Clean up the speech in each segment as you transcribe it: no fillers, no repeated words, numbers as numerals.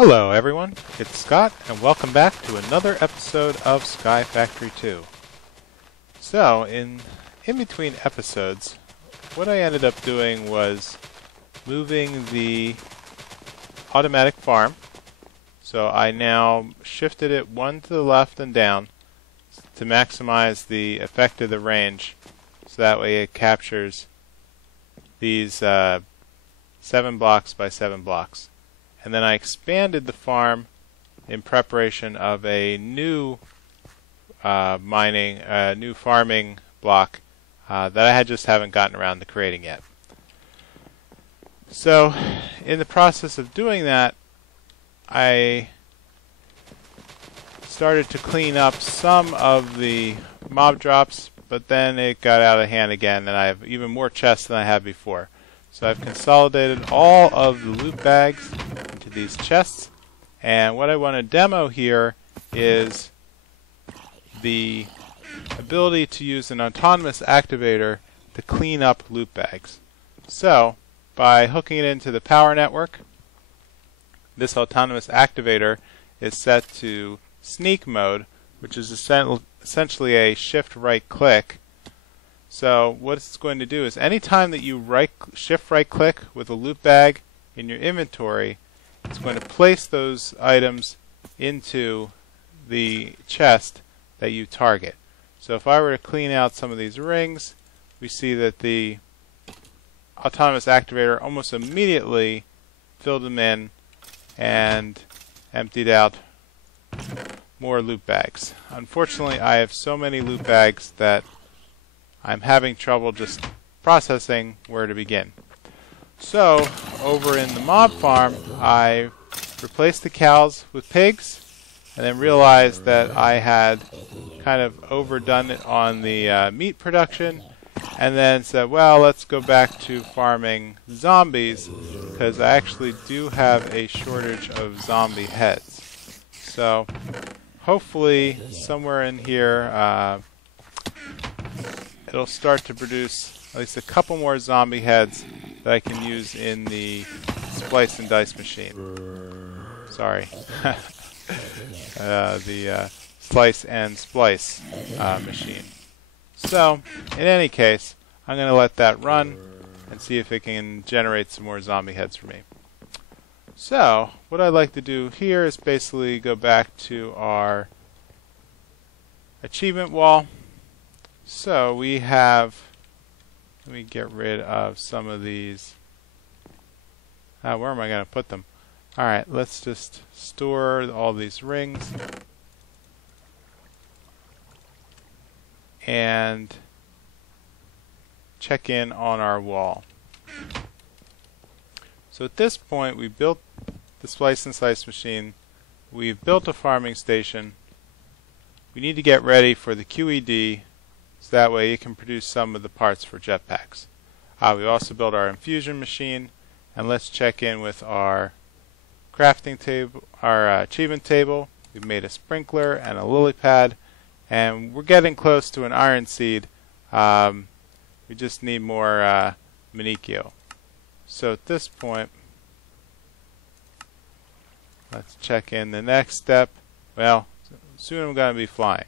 Hello everyone, it's Scott and welcome back to another episode of Sky Factory 2. So, in between episodes, what I ended up doing was moving the automatic farm. So I now shifted it one to the left and down to maximize the effect of the range, so that way it captures these 7 blocks by 7 blocks. And then I expanded the farm in preparation of a new new farming block that I just haven't gotten around to creating yet. So, in the process of doing that, I started to clean up some of the mob drops, but then it got out of hand again, and I have even more chests than I had before. So I've consolidated all of the loot bags into these chests, and what I want to demo here is the ability to use an Autonomous Activator to clean up loot bags. So, by hooking it into the power network, this Autonomous Activator is set to sneak mode, which is essentially a shift right click. So what it's going to do is anytime that you shift right click with a loot bag in your inventory, it's going to place those items into the chest that you target. So if I were to clean out some of these rings, we see that the Autonomous Activator almost immediately filled them in and emptied out more loot bags. Unfortunately, I have so many loot bags that I'm having trouble just processing where to begin. So, over in the mob farm, I replaced the cows with pigs, and then realized that I had kind of overdone it on the meat production, and then said, well, let's go back to farming zombies, because I actually do have a shortage of zombie heads. So, hopefully, somewhere in here, it'll start to produce at least a couple more zombie heads that I can use in the splice and dice machine. Sorry. The slice and splice machine. So, in any case, I'm going to let that run and see if it can generate some more zombie heads for me. So, what I'd like to do here is basically go back to our achievement wall. So we have, let me get rid of some of these. Where am I going to put them? Alright, let's just store all these rings. And check in on our wall. So at this point, we built the splice and slice machine. We've built a farming station. We need to get ready for the QED, so that way it can produce some of the parts for jetpacks. We also built our infusion machine, and let's check in with our crafting table, our achievement table. We've made a sprinkler and a lily pad, and we're getting close to an iron seed. We just need more manicchio. So at this point, let's check in the next step. Well, soon I'm going to be flying.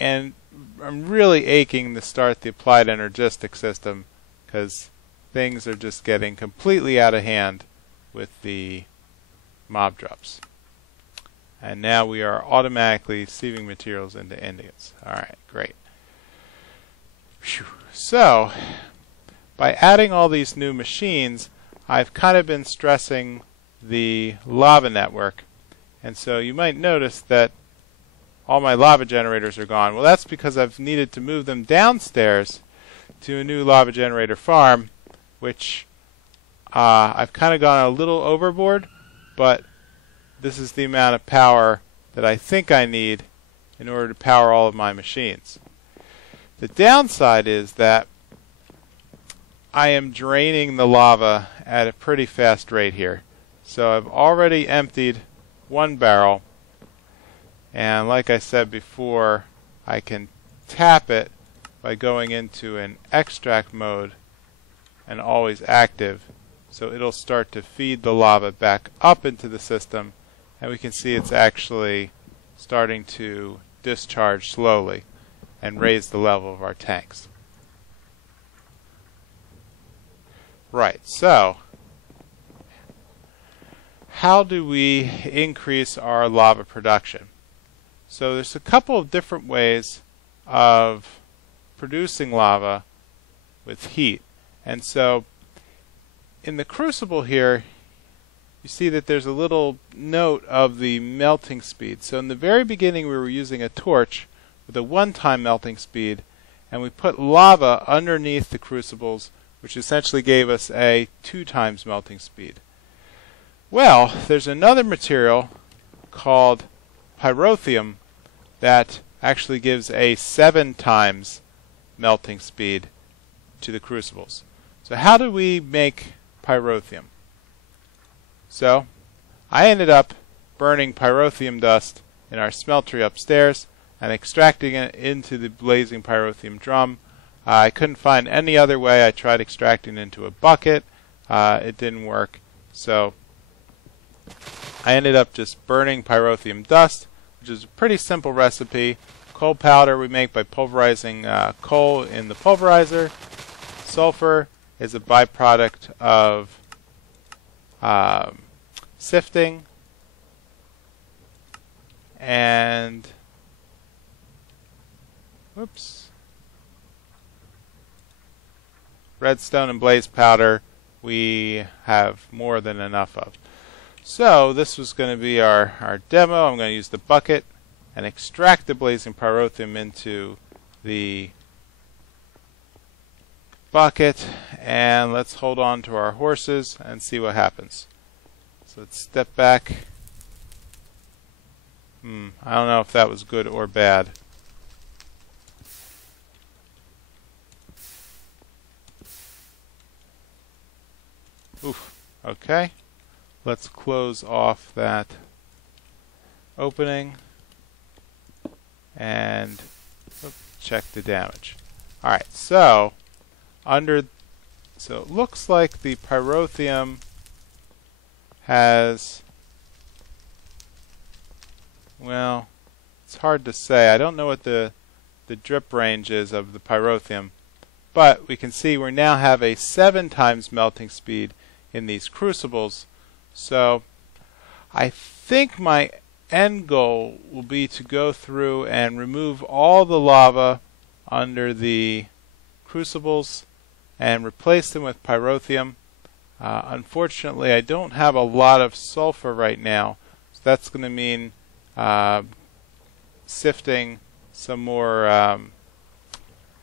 And I'm really aching to start the applied energistic system, because things are just getting completely out of hand with the mob drops. And now we are automatically sieving materials into ingots. Alright, great. Whew. So, by adding all these new machines, I've kind of been stressing the lava network. And so you might notice that all my lava generators are gone. Well, that's because I've needed to move them downstairs to a new lava generator farm, which I've kind of gone a little overboard, but this is the amount of power that I think I need in order to power all of my machines. The downside is that I am draining the lava at a pretty fast rate here. So I've already emptied one barrel, and like I said before, I can tap it by going into an extract mode and always active So it'll start to feed the lava back up into the system, and we can see it's actually starting to discharge slowly and raise the level of our tanks. Right, so how do we increase our lava production? So there's a couple of different ways of producing lava with heat. And so in the crucible here, you see that there's a little note of the melting speed. So in the very beginning we were using a torch with a one-time melting speed, and we put lava underneath the crucibles, which essentially gave us a 2 times melting speed. Well, there's another material called Pyrotheum that actually gives a 7 times melting speed to the crucibles. So how do we make Pyrotheum? So I ended up burning Pyrotheum dust in our smeltery upstairs and extracting it into the blazing Pyrotheum drum. I couldn't find any other way. I tried extracting it into a bucket. It didn't work. So I ended up just burning Pyrotheum dust, which is a pretty simple recipe. Coal powder we make by pulverizing coal in the pulverizer. Sulfur is a byproduct of sifting. And redstone and blaze powder we have more than enough of. So this was going to be our demo. I'm going to use the bucket and extract the blazing Pyrotheum into the bucket, and let's hold on to our horses and see what happens. So let's step back. I don't know if that was good or bad. Oof. Okay. Let's close off that opening and check the damage. Alright, so it looks like the Pyrotheum has, well, it's hard to say. I don't know what the drip range is of the Pyrotheum, but we can see we now have a 7 times melting speed in these crucibles. So I think my end goal will be to go through and remove all the lava under the crucibles and replace them with Pyrotheum. Unfortunately, I don't have a lot of sulfur right now, so that's going to mean sifting some more,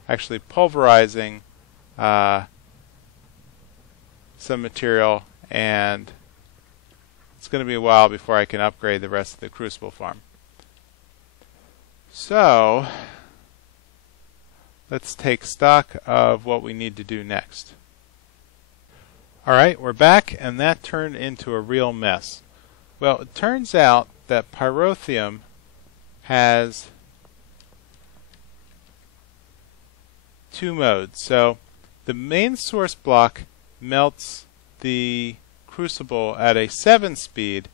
actually pulverizing some material, and it's going to be a while before I can upgrade the rest of the crucible farm. So let's take stock of what we need to do next. Alright, we're back, and that turned into a real mess. Well, it turns out that Pyrotheum has 2 modes. So the main source block melts the crucible at a 7 speed,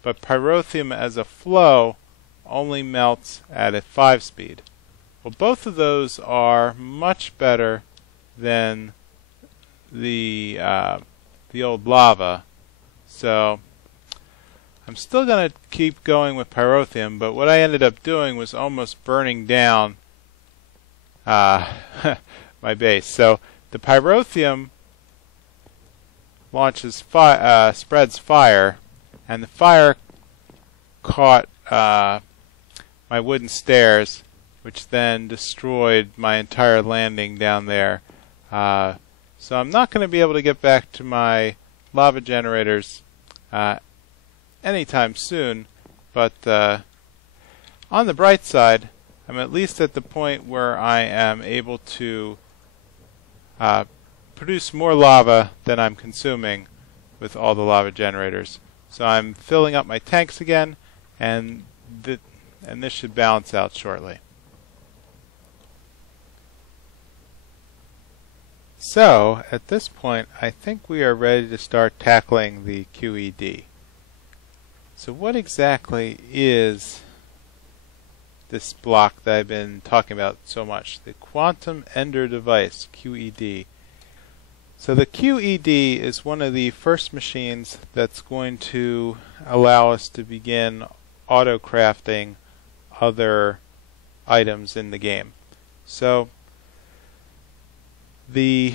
but Pyrotheum as a flow only melts at a 5 speed. Well, both of those are much better than the old lava. So I'm still going to keep going with Pyrotheum, but what I ended up doing was almost burning down my base. So the Pyrotheum launches spreads fire, and the fire caught my wooden stairs, which then destroyed my entire landing down there. So I'm not going to be able to get back to my lava generators anytime soon, but on the bright side, I'm at least at the point where I am able to produce more lava than I'm consuming with all the lava generators. So I'm filling up my tanks again, and this should balance out shortly. So, at this point, I think we are ready to start tackling the QED. So what exactly is this block that I've been talking about so much? The Quantum Ender Device, QED. So the QED is one of the first machines that's going to allow us to begin auto-crafting other items in the game. So the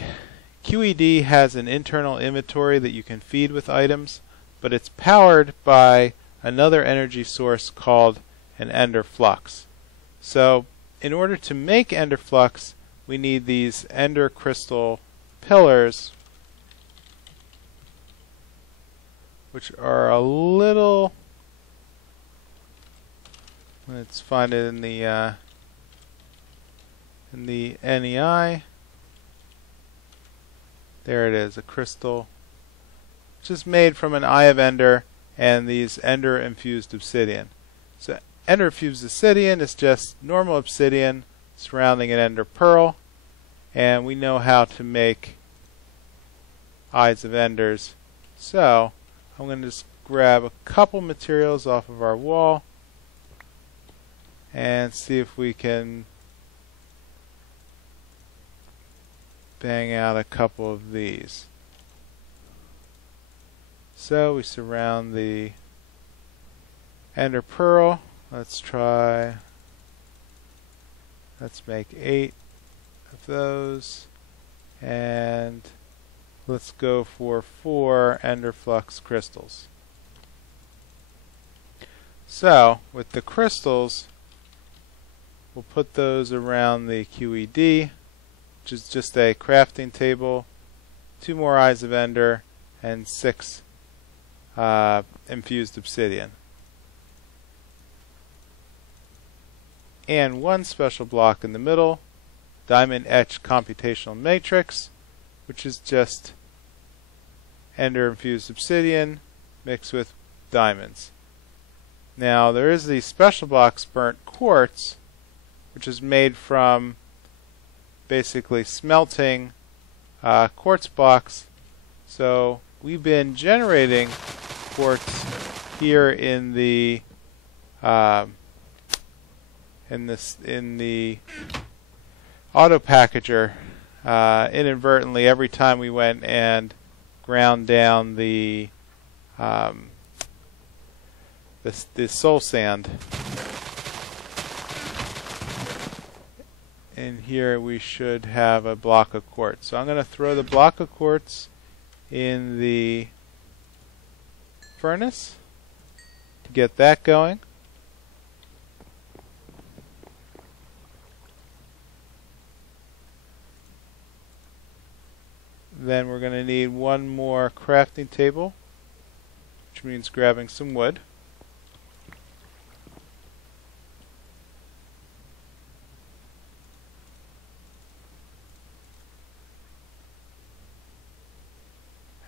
QED has an internal inventory that you can feed with items, but it's powered by another energy source called an Ender Flux. So in order to make Ender Flux, we need these Ender Crystal pillars, which are a little, let's find it in the NEI. There it is, a crystal, which is made from an Eye of Ender and these Ender infused obsidian. So Ender infused obsidian is just normal obsidian surrounding an Ender pearl, and we know how to make Eyes of Enders. So I'm going to just grab a couple materials off of our wall and see if we can bang out a couple of these. So we surround the Ender Pearl. Let's make 8 of those, and let's go for 4 Ender Flux crystals. So with the crystals, we'll put those around the QED, which is just a crafting table, 2 more Eyes of Ender, and 6 infused obsidian. And 1 special block in the middle, Diamond Etched Computational Matrix, which is just Ender infused obsidian mixed with diamonds. Now there is the special box burnt quartz, which is made from basically smelting quartz blocks. So we've been generating quartz here in the auto packager inadvertently every time we went and ground down the soul sand. And here we should have a block of quartz. So I'm going to throw the block of quartz in the furnace to get that going. Then we're going to need 1 more crafting table, which means grabbing some wood.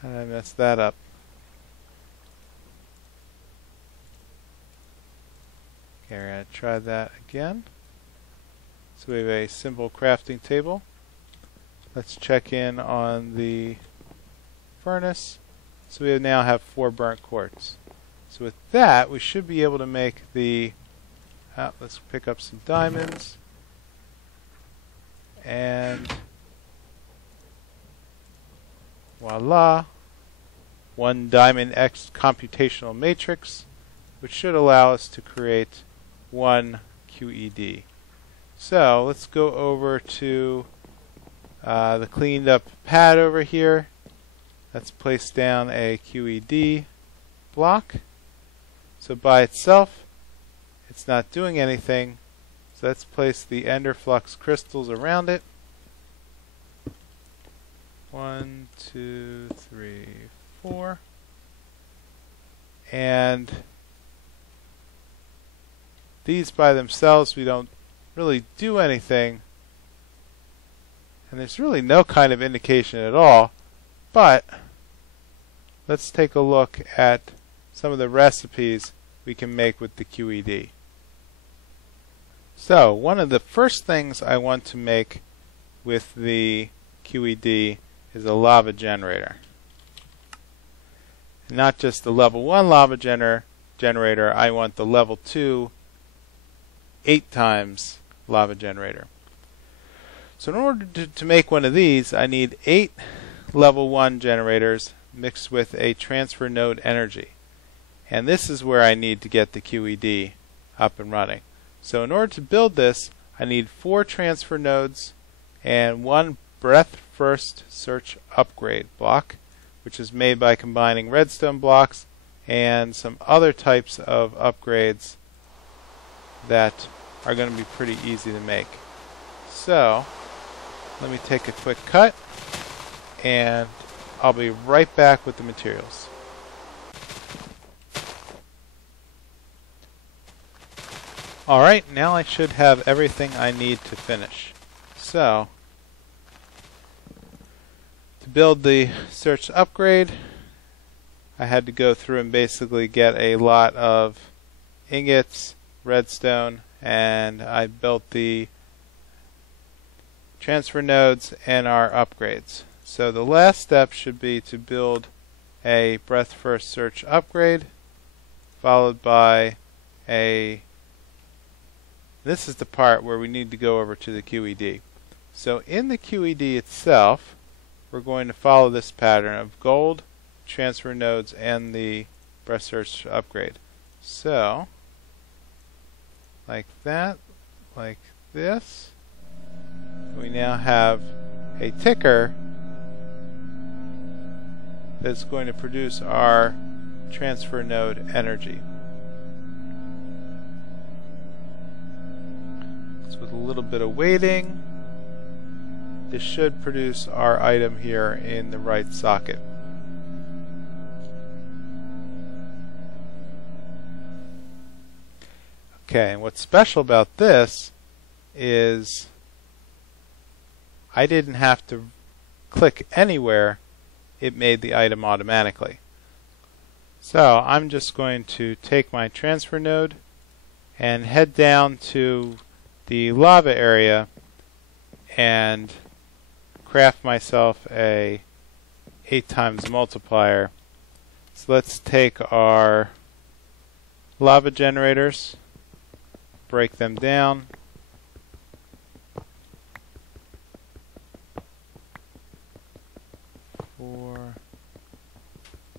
How did I mess that up? Okay, we're going to try that again. So we have a simple crafting table. Let's check in on the furnace. So we now have 4 burnt quartz. So with that, we should be able to make the... let's pick up some diamonds. And voila! 1 Diamond Etched Computational Matrix, which should allow us to create 1 QED. So let's go over to the cleaned up pad over here. Let's place down a QED block. So by itself, it's not doing anything. So let's place the Ender Flux crystals around it. 1, 2, 3, 4. And these by themselves, we don't really do anything. And there's really no kind of indication at all. But let's take a look at some of the recipes we can make with the QED. So one of the first things I want to make with the QED is a lava generator. Not just the level 1 lava generator, I want the level 2 8 times lava generator. So in order to make one of these, I need 8 level 1 generators mixed with a transfer node energy. And this is where I need to get the QED up and running. So in order to build this, I need 4 transfer nodes and 1 breadth first search upgrade block, which is made by combining redstone blocks and some other types of upgrades that are going to be pretty easy to make. So let me take a quick cut and I'll be right back with the materials. Alright, now I should have everything I need to finish. So, to build the search upgrade, I had to go through and basically get a lot of ingots, redstone, and I built the transfer nodes and our upgrades. So the last step should be to build a breadth first search upgrade, followed by a... This is the part where we need to go over to the QED. So in the QED itself, we're going to follow this pattern of gold, transfer nodes, and the breadth search upgrade. So, like that, like this. We now have a ticker that's going to produce our transfer node energy. So with a little bit of waiting, this should produce our item here in the right socket. Okay, and what's special about this is I didn't have to click anywhere, it made the item automatically. So I'm just going to take my transfer node and head down to the lava area and craft myself a 8 times multiplier. So let's take our lava generators, break them down, four,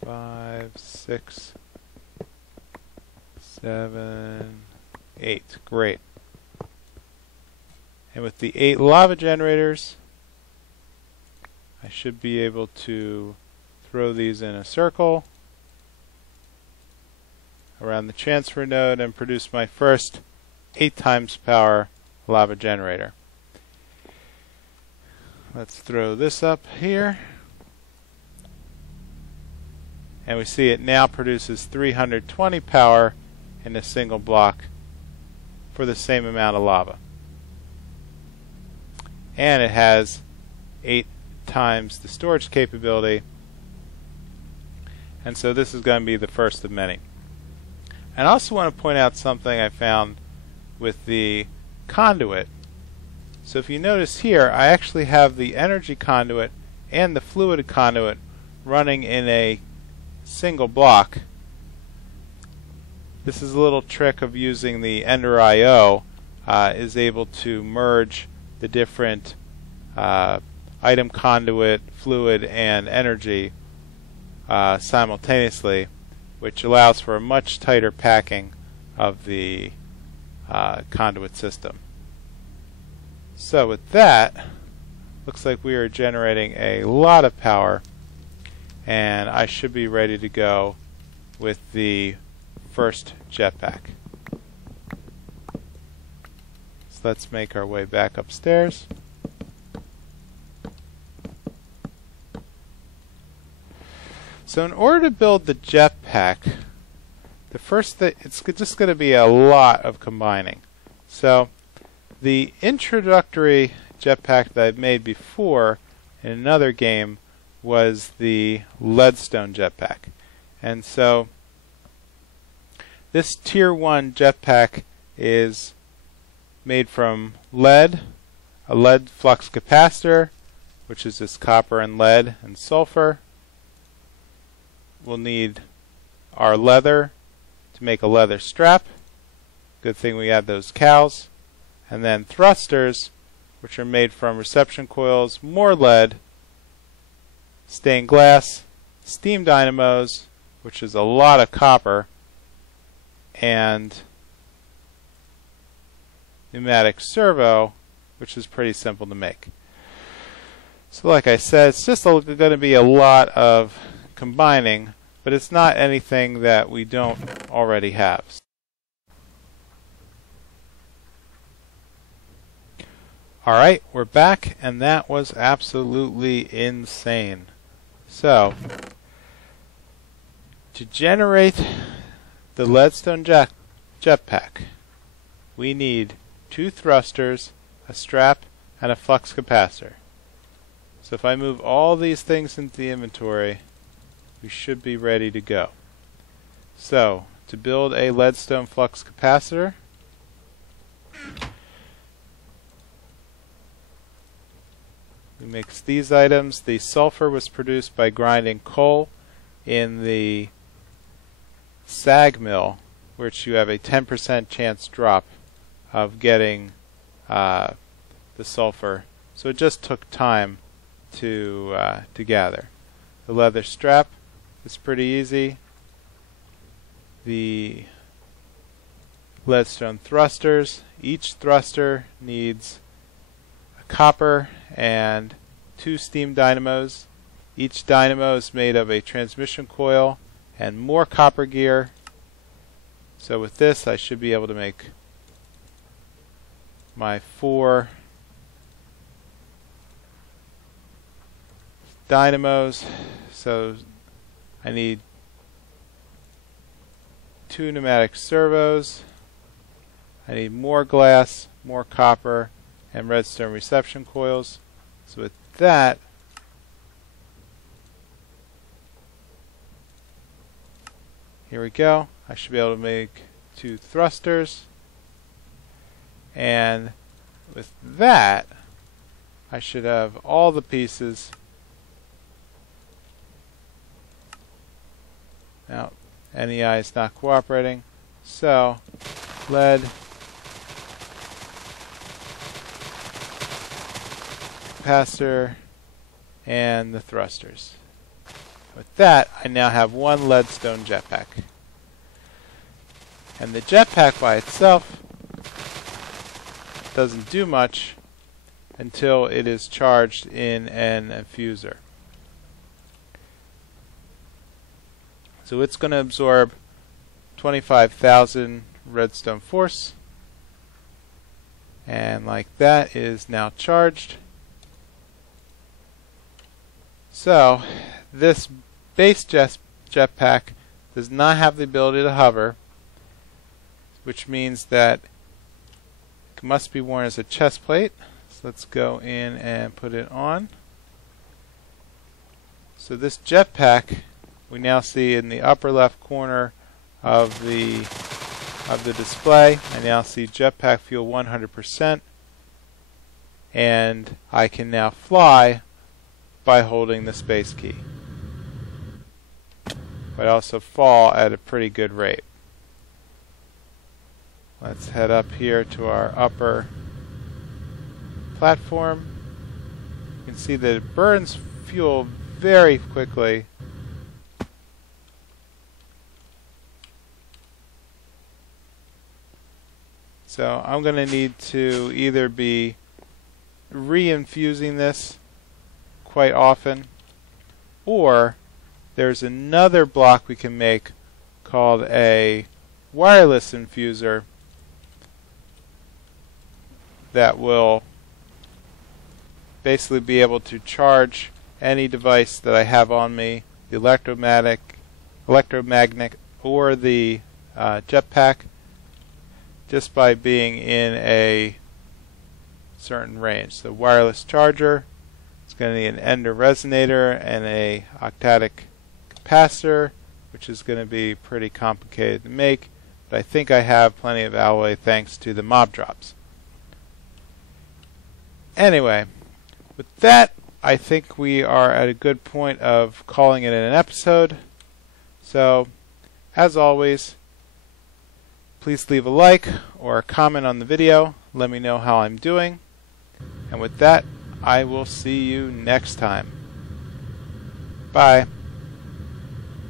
5, 6, 7, 8. Great. And with the 8 lava generators, I should be able to throw these in a circle around the transfer node and produce my first 8 times power lava generator. Let's throw this up here. And we see it now produces 320 power in a single block for the same amount of lava. And it has 8 times the storage capability. And so this is going to be the first of many. And I also want to point out something I found with the conduit. So if you notice here, I actually have the energy conduit and the fluid conduit running in a single block. This is a little trick of using the Ender IO, is able to merge the different item conduit, fluid, and energy simultaneously, which allows for a much tighter packing of the conduit system. So with that, looks like we are generating a lot of power, and I should be ready to go with the first jetpack. So let's make our way back upstairs. So in order to build the jetpack, the first thing, it's just going to be a lot of combining. So the introductory jetpack that I've made before in another game was the Leadstone Jetpack. And so this tier 1 jetpack is made from lead, a lead flux capacitor, which is this copper and lead and sulfur. We'll need our leather to make a leather strap. Good thing we had those cows. And then thrusters, which are made from reception coils, more lead, stained glass, steam dynamos, which is a lot of copper, and pneumatic servo, which is pretty simple to make. So like I said, it's just going to be a lot of combining, but it's not anything that we don't already have. Alright, we're back, and that was absolutely insane. So, to generate the Leadstone Jetpack, we need 2 thrusters, a strap, and a flux capacitor. So if I move all these things into the inventory, we should be ready to go. So, to build a leadstone flux capacitor, we mix these items. The sulfur was produced by grinding coal in the sag mill, which you have a 10% chance drop of getting the sulfur. So it just took time to gather. The leather strap is pretty easy. The leadstone thrusters, each thruster needs a copper and 2 steam dynamos. Each dynamo is made of a transmission coil and more copper gear. So with this I should be able to make my 4 dynamos. So I need 2 pneumatic servos. I need more glass, more copper, and redstone reception coils. So with that, here we go. I should be able to make 2 thrusters. And with that, I should have all the pieces. Now, NEI is not cooperating. So, lead, capacitor, and the thrusters. With that, I now have 1 leadstone jetpack. And the jetpack by itself doesn't do much until it is charged in an infuser. So it's going to absorb 25,000 redstone force, and like that is now charged. So this base jetpack does not have the ability to hover, which means that it must be worn as a chest plate. So let's go in and put it on. So this jetpack, we now see in the upper left corner of the display, I now see jetpack fuel 100%, and I can now fly by holding the space key, but also fall at a pretty good rate. Let's head up here to our upper platform. You can see that it burns fuel very quickly. So I'm going to need to either be re-infusing this quite often, or there's another block we can make called a wireless infuser that will basically be able to charge any device that I have on me, the electromagnet or the jetpack, just by being in a certain range. So wireless charger, it's going to need an ender resonator and a octadic capacitor, which is going to be pretty complicated to make, but I think I have plenty of alloy thanks to the mob drops. Anyway, with that, I think we are at a good point of calling it an episode. So, as always, please leave a like or a comment on the video. Let me know how I'm doing. And with that, I will see you next time. Bye.